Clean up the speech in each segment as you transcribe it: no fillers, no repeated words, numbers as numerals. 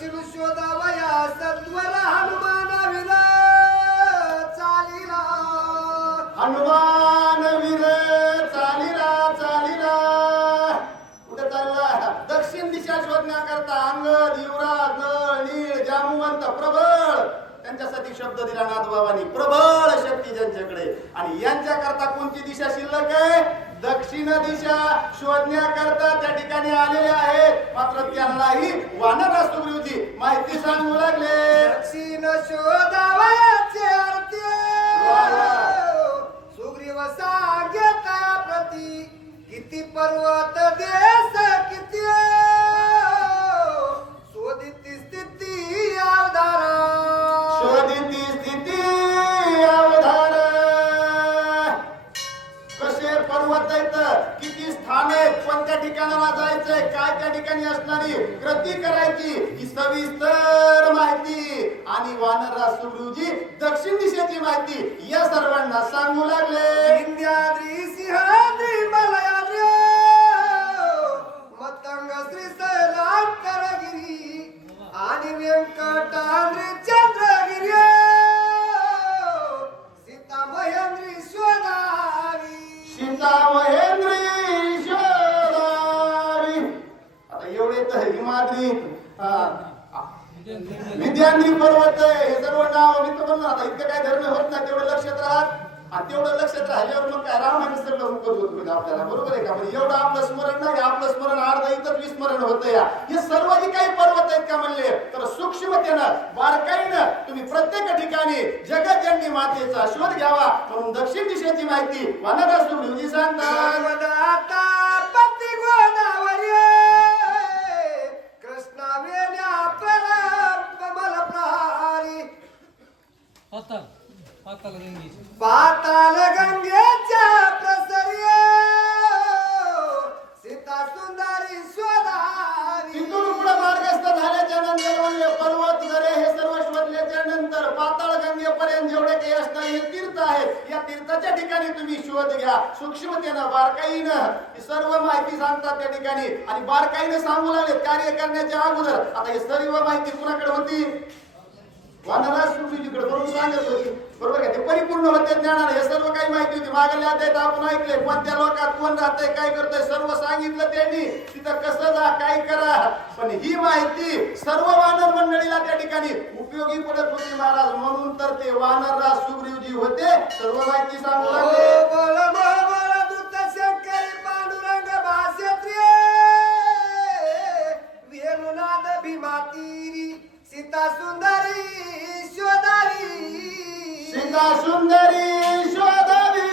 दक्षिण शोधावया सत्वर हनुमान वीर चालिला. हनुमान वीर चालिला चालिला. कुठे चालला? दक्षिण दिशा शोधण्याकरता अंगद, युवराज, नळ, नीळ, जांबुवंत, प्रबळ त्यांच्यासाठी शब्द दिला नाथबाबांनी. प्रबळ शक्ती ज्यांच्याकडे. आणि यांच्याकरता कोणती दिशा शिल्लक आहे? दक्षिण दिशा शोधण्याकरता त्या ठिकाणी आलेले आहेत. मात्र त्यांनाही वानर सुग्रीवजी माहिती सांगू लागले. दक्षिण शोधावयाचे अर्थ सुग्रीव सांगेत प्रती. किती पर्वत देश किती शोधिती स्थिती अवधारा. शोधिती स्थिती अवधारा. कसे पर्वत आहेत, किती स्थान आहेत, कोणत्या ठिकाणाला जायचंय, काय त्या ठिकाणी असणारी कृती करायची ही सविस्तर माहिती आणि वानरराज सुग्रीवजी दक्षिण दिशेची माहिती या सर्वांना सांगू लागले. इंद्राद्री सिंहाद्री मलयाद्री मतंग श्रीशैलांतरगिरी आणि व्यंकटाद्री चंद्रगिरी सीता महेंद्री शोधावी. सीता महेंद्री शोधावी. आता एवढे तर हिमाद्री विद्याद्री पर्वत हे सर्व नाव मी तर म्हणलं. आता इतकं काय धर्म होत नाही, तेवढं लक्षात राहत. आणि तेवढं लक्षात राहिल्यावर मग काय रामायण सगळं मुकत होत होईल आपल्याला. बरोबर आहे का? म्हणजे एवढं आपलं स्मरण नाही, आपलं स्मरण अर्ध इतर विस्मरण होतं. या हे सर्व जे काही पर्वत आहेत का म्हणले तर सूक्ष्मतेनं बारकाईनं तुम्ही प्रत्येक ठिकाणी जगज्जननी मातेचा शोध घ्यावा म्हणून दक्षिण दिशेची माहिती वानरराज सुग्रीवजी सांगतात. आता पती गोदावरी कृष्णा वेण्या कमल प्रहारी. पाताल गंगेच्या प्रसरी सीता सुंदरी शोधावी. तिथून पुढे मार्गस्थ झाल्याच्या नंतर म्हणजे पर्वत दरे हे सर्व शोधल्याच्या नंतर पाताळ गंगेपर्यंत जेवढे काही असणार हे तीर्थ आहेत, या तीर्थाच्या ठिकाणी तुम्ही शोध घ्या. सूक्ष्मतेनं बारकाईनं ही सर्व माहिती सांगतात त्या ठिकाणी. आणि बारकाईनं सांगू लागले कार्य करण्याच्या अगोदर. आता ही सर्व माहिती कुणाकडे होती? वानरराज सुग्रीवजीकडे. बरोबर सांगत होती. बरोबर का? ते परिपूर्ण होते ज्ञानाने. हे सर्व काही माहिती होती. मागल्या अध्यायात आपण ऐकले कोणत्या लोकात कोण राहतंय, काय करतंय, सर्व सांगितलं त्यांनी. तिथं कसं जा, काय करा. पण ही माहिती सर्व वानर मंडळीला त्या ठिकाणी उपयोगी पडत होती महाराज. म्हणून तर ते वानरराज सुग्रीवजी होते सर्व माहिती सांगू लागले. दूत शंकरी पांडुरंग भाष्यत्रिय वेणुनाद भीमातीरी सीता सुंदरी शोधावी. सीता सुंदरी शोधावी.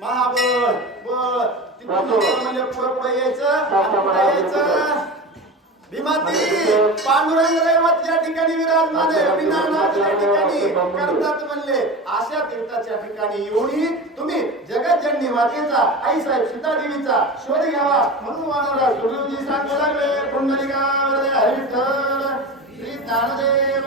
महाबळ बळ तिकडून म्हणजे पुढे यायचं. भीमाती पांडुरंग दैवत ज्या ठिकाणी विराजमान आहे, विनानाथ त्या ठिकाणी करतात म्हणले. अशा तीर्थाच्या ठिकाणी येऊन तुम्ही जगज्जननी मातेचा आई साहेब सीता देवीचा शोध घ्यावा म्हणून वानरराज सुग्रीवजी सांगू लागले. पुंडलिका हरी विठ्ठल श्री ज्ञानदेव